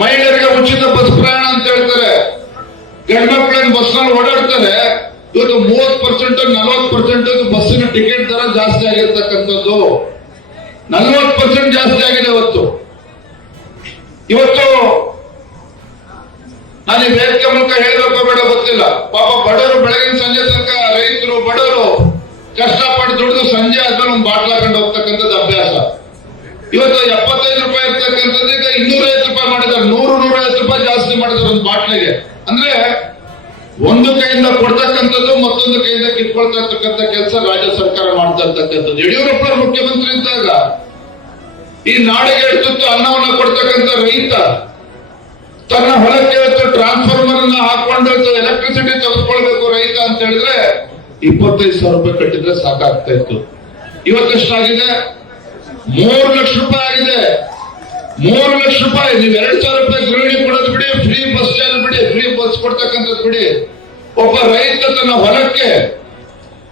ಮಹಿಳೆಯರಿಗೆ ಉಚಿತ ಬಸ್ ಪ್ರಯಾಣ ಅಂತ ಹೇಳ್ತಾರೆ, ಗಂಡು ಮಕ್ಕಳನ್ನು ಬಸ್ನಲ್ಲಿ ಓಡಾಡ್ತಾರೆ. ಇವತ್ತು 30% 40% ಬಸ್ಸಿನ ಟಿಕೆಟ್ ದರ ಜಾಸ್ತಿ ಆಗಿರ್ತಕ್ಕಂಥದ್ದು, 40% ಜಾಸ್ತಿ ಆಗಿದೆ. ಇವತ್ತು ನಾನು ಈ ವೇದಿಕೆ ಮೂಲಕ ಹೇಳಬೇಕೋ ಬೇಡ ಗೊತ್ತಿಲ್ಲ. ಪಾಪ ಬಡವರು ಬೆಳಗಿನ ಸಂಜೆ ತನಕ ರೈತರು ಬಡವರು ಕಷ್ಟಪಟ್ಟು ದುಡಿದು ಸಂಜೆ ಆದ್ಮೇಲೆ ಒಂದು ಬಾಟ್ಲ್ ಹಾಕೊಂಡು ಹೋಗ್ತಕ್ಕಂಥದ್ದು ಅಭ್ಯಾಸ. ಇವತ್ತು 75 ರೂಪಾಯಿ ಇರ್ತಕ್ಕಂಥದ್ದು ಈಗ 250 ರೂಪಾಯಿ ಮಾಡಿದ್ದಾರೆ, 100-150 ರೂಪಾಯಿ ಜಾಸ್ತಿ ಮಾಡಿದ್ದಾರೆ ಒಂದು ಬಾಟ್ಲಿಗೆ. ಅಂದ್ರೆ ಒಂದು ಕೈಯಿಂದ ಕೊಡ್ತಕ್ಕಂಥದ್ದು ಮತ್ತೊಂದು ಕೈಯಿಂದ ಕಿತ್ಕೊಳ್ತಾ ಇರ್ತಕ್ಕಂಥ ಕೆಲಸ ರಾಜ್ಯ ಸರ್ಕಾರ ಮಾಡ್ತಾ ಇರ್ತಕ್ಕಂಥದ್ದು. ಯಡಿಯೂರಪ್ಪ ಮುಖ್ಯಮಂತ್ರಿ ಇದ್ದಾಗ ಈ ನಾಡಿಗೆ ಎಷ್ಟೊತ್ತು ಅನ್ನವನ್ನ ಕೊಡ್ತಕ್ಕಂಥ ರೈತ ತನ್ನ ಹೊಲಕ್ಕೆ ಟ್ರಾನ್ಸ್ಫಾರ್ಮರ್ ಅನ್ನ ಹಾಕೊಂಡು ಎಲೆಕ್ಟ್ರಿಸಿಟಿ ತೆಗೆದುಕೊಳ್ಬೇಕು ರೈತ ಅಂತ ಹೇಳಿದ್ರೆ 25,000 ರೂಪಾಯಿ ಕಟ್ಟಿದ್ರೆ ಸಾಕಾಗ್ತಾ ಇತ್ತು. ಇವತ್ತೆಷ್ಟಾಗಿದೆ? 3 ಲಕ್ಷ ರೂಪಾಯಿ ಆಗಿದೆ. 3 ಲಕ್ಷ ರೂಪಾಯಿ. ನೀವು 2,000 ರೂಪಾಯಿ ಗೃಹಿಣಿ ಕೊಡೋದು ಬಿಡಿ, ಫ್ರೀ ಬಸ್ ಚಾರ್ಜ್ ಬಿಡಿ, ಫ್ರೀ ಬಸ್ ಕೊಡ್ತಕ್ಕಂಥದ್ದು ಬಿಡಿ. ಒಬ್ಬ ರೈತ ತನ್ನ ಹೊಲಕ್ಕೆ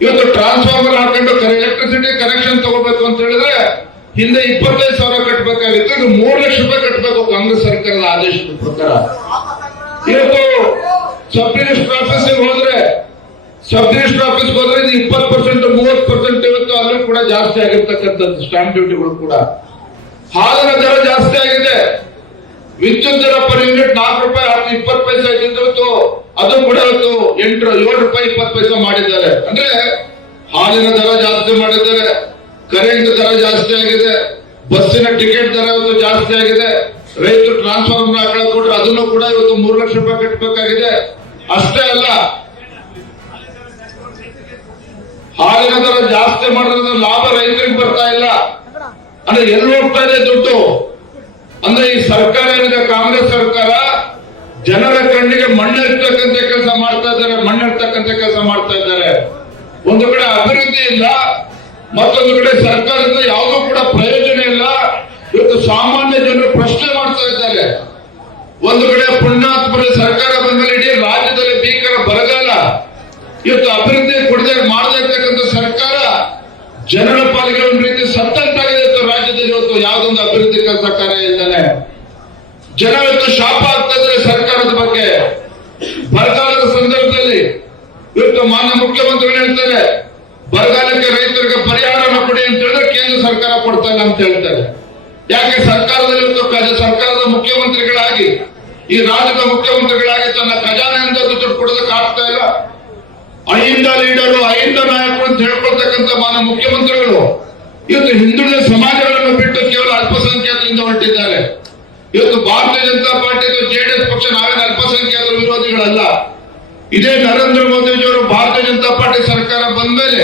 ಇವತ್ತು ಟ್ರಾನ್ಸ್ಫಾರ್ಮರ್ ಹಾಕೊಂಡು ಎಲೆಕ್ಟ್ರಿಸಿಟಿ ಕನೆಕ್ಷನ್ ತಗೋಬೇಕು ಅಂತ ಹೇಳಿದ್ರೆ ಹಿಂದೆ 25,000 ಕಟ್ಟಬೇಕಾಗಿತ್ತು, ಈಗ 3 ಲಕ್ಷ ರೂಪಾಯಿ ಕಟ್ಟಬೇಕು ಕಾಂಗ್ರೆಸ್ ಸರ್ಕಾರದ ಆದೇಶದ ಪ್ರಕಾರ. ಇವತ್ತು ಸಬ್ ರಿಜಿಸ್ಟರ್ ಆಫೀಸ್ಗೆ ಹೋದ್ರೆ ಇದು 20% 30% ಇವತ್ತು ಅಲ್ಲೂ ಕೂಡ ಜಾಸ್ತಿ ಆಗಿರ್ತಕ್ಕಂಥದ್ದು. ಸ್ಟಾಂಪ್ ಡ್ಯೂಟಿಗಳು ಕೂಡ, ಹಾಲಿನ ದರ ಜಾಸ್ತಿ ಆಗಿದೆ. ವಿದ್ಯುತ್ ದರ ಪರ್ ಯೂನಿಟ್ 4 ರೂಪಾಯಿ 20 ಪೈಸೆ ಇದ್ದಿದ್ದು ಅದು ಕೂಡ ಇವತ್ತು 7 ರೂಪಾಯಿ 20 ಪೈಸೆ ಮಾಡಿದ್ದಾರೆ. ಅಂದ್ರೆ ಹಾಲಿನ ದರ ಜಾಸ್ತಿ ಮಾಡಿದ್ದಾರೆ, ಕರೆಂಟ್ ದರ ಜಾಸ್ತಿ ಆಗಿದೆ, ಬಸ್ಸಿನ ಟಿಕೆಟ್ ದರ ಇವತ್ತು ಜಾಸ್ತಿ ಆಗಿದೆ. ರೈತರು ಟ್ರಾನ್ಸ್ಫಾರ್ಮರ್ ಹಾಕೊಳ್ಳೋಕೆ ಕೊಟ್ಟರೆ ಅದನ್ನು ಕೂಡ ಇವತ್ತು 3 ಲಕ್ಷ ರೂಪಾಯಿ ಕಟ್ಟಬೇಕಾಗಿದೆ. ಅಷ್ಟೇ ಅಲ್ಲ, ಹಾಲಿನ ದರ ಜಾಸ್ತಿ ಮಾಡೋದ್ರಿಂದ ಲಾಭ ರೈತರಿಗೆ ಬರ್ತಾ ಇಲ್ಲ. ಅಂದ್ರೆ ಎಲ್ಲಿ ಹೋಗ್ತಾ ಇದೆ ದುಡ್ಡು? ಅಂದ್ರೆ ಈ ಸರ್ಕಾರ ಏನಿದೆ ಕಾಂಗ್ರೆಸ್ ಸರ್ಕಾರ ಜನರ ಕಣ್ಣಿಗೆ ಮಣ್ಣಿರ್ತಕ್ಕಂಥ ಕೆಲಸ ಮಾಡ್ತಾ ಇದ್ದಾರೆ. ಒಂದು ಕಡೆ ಅಭಿವೃದ್ಧಿ ಇಲ್ಲ, ಮತ್ತೊಂದು ಕಡೆ ಸರ್ಕಾರದಿಂದ ಯಾವುದೂ ಕೂಡ ಪ್ರಯೋಜನ ಇಲ್ಲ. ಇವತ್ತು ಸಾಮಾನ್ಯ ಜನರು ಪ್ರಶ್ನೆ ಮಾಡ್ತಾ ಇದ್ದಾರೆ. ಒಂದು ಕಡೆ ಪುಣ್ಯಾತ್ಮರ ಸರ್ಕಾರ ಬಂದ್ಮೇಲೆ ಇಡೀ ರಾಜ್ಯದಲ್ಲಿ ಭೀಕರ ಬರಗಾಲ, ಇವತ್ತು ಅಭಿವೃದ್ಧಿ ಮಾಡದೇ ಇರ್ತಕ್ಕಂಥ ಸರ್ಕಾರ ಜನರ ಪಾಲಿಗೆ ಒಂದು ರೀತಿ ಸತ್ತಂತಾಗಿದೆ. ರಾಜ್ಯದಲ್ಲಿ ಇವತ್ತು ಯಾವುದೊಂದು ಅಭಿವೃದ್ಧಿ ಕೆಲಸ ಕಾರ್ಯ ಇದ್ದಾನೆ. ಜನ ಇವತ್ತು ಶಾಪ ಆಗ್ತಾ ಇದ್ದಾರೆ ಸರ್ಕಾರದ ಬಗ್ಗೆ. ಬರಗಾಲದ ಸಂದರ್ಭದಲ್ಲಿ ಇವತ್ತು ಮಾನ್ಯ ಮುಖ್ಯಮಂತ್ರಿಗಳು ಹೇಳ್ತಾರೆ ಬರಗಾಲಕ್ಕೆ ರೈತರಿಗೆ ಪರಿಹಾರನ ಕೊಡಿ ಅಂತ ಹೇಳಿದ್ರೆ ಕೇಂದ್ರ ಸರ್ಕಾರ ಕೊಡ್ತಾ ಇಲ್ಲ ಅಂತ ಹೇಳ್ತಾರೆ. ಯಾಕೆ? ಸರ್ಕಾರದಲ್ಲಿ ಇವತ್ತು ಸರ್ಕಾರದ ಮುಖ್ಯಮಂತ್ರಿಗಳಾಗಿ, ಈ ರಾಜ್ಯದ ಮುಖ್ಯಮಂತ್ರಿಗಳಾಗಿ ತನ್ನ ಖಜಾನೆಯಿಂದ ದುಡ್ಡು ಕೊಡೋದಕ್ಕೆ ಆಗ್ತಾ ಇಲ್ಲ. ಅಹಿಂದ ಲೀಡರು, ಅಹಿಂದ ನಾಯಕರು ಅಂತ ಹೇಳ್ಕೊಳ್ತಕ್ಕಂಥ ಮಾನ್ಯ ಮುಖ್ಯಮಂತ್ರಿಗಳು ಇವತ್ತು ಹಿಂದುಳಿದ ಸಮಾಜಗಳನ್ನು ಬಿಟ್ಟು ಕೇವಲ ಅಲ್ಪಸಂಖ್ಯಾತರಿಂದ ಹೊರಟಿದ್ದಾರೆ. ಇವತ್ತು ಭಾರತೀಯ ಜನತಾ ಪಾರ್ಟಿ ಜೆಡಿಎಸ್ ಪಕ್ಷ ನಾವೇನು ಅಲ್ಪಸಂಖ್ಯಾತರ ವಿರೋಧಿಗಳಲ್ಲ. ಇದೇ ನರೇಂದ್ರ ಮೋದಿಜಿಯವರು ಭಾರತೀಯ ಜನತಾ ಪಾರ್ಟಿ ಸರ್ಕಾರ ಬಂದ ಮೇಲೆ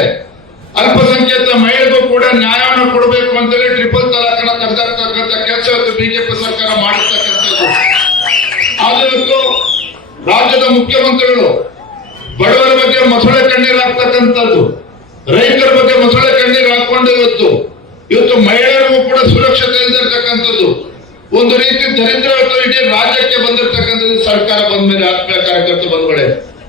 ಅಲ್ಪಸಂಖ್ಯಾತ ಮಹಿಳೆಗೂ ಕೂಡ ನ್ಯಾಯವನ್ನು ಕೊಡಬೇಕು ಅಂತೇಳಿ ಟ್ರಿಪಲ್ ತಲಾಖನ ತೆಗೆದಾಕ್ತಕ್ಕಂಥ ಕೆಲಸ ಇವತ್ತು ಬಿಜೆಪಿ ಸರ್ಕಾರ ಮಾಡಿರ್ತಕ್ಕಂಥದ್ದು. ಆದ್ರೆ ಇವತ್ತು ರಾಜ್ಯದ ಮುಖ್ಯಮಂತ್ರಿಗಳು ಬಡವರ ಬಗ್ಗೆ ಮೊಸಳೆ ಕಣ್ಣೀರು ಹಾಕ್ತಕ್ಕಂಥದ್ದು, ರೈತರ ಬಗ್ಗೆ ಮೊಸಳೆ ಕಣ್ಣೀರು ಹಾಕೊಂಡು ಇವತ್ತು ಮಹಿಳೆಯರಿಗೂ ಕೂಡ ಸುರಕ್ಷತೆ ಇಲ್ದಿರ್ತಕ್ಕಂಥದ್ದು, ಒಂದು ರೀತಿ ದರಿದ್ರ ಇಡೀ ರಾಜ್ಯಕ್ಕೆ ಬಂದಿರತಕ್ಕಂಥದ್ದು ಸರ್ಕಾರ ಬಂದ ಮೇಲೆ. ಆತ್ಮೀಯ ಕಾರ್ಯಕರ್ತ ಬಂಧುಗಳೇ,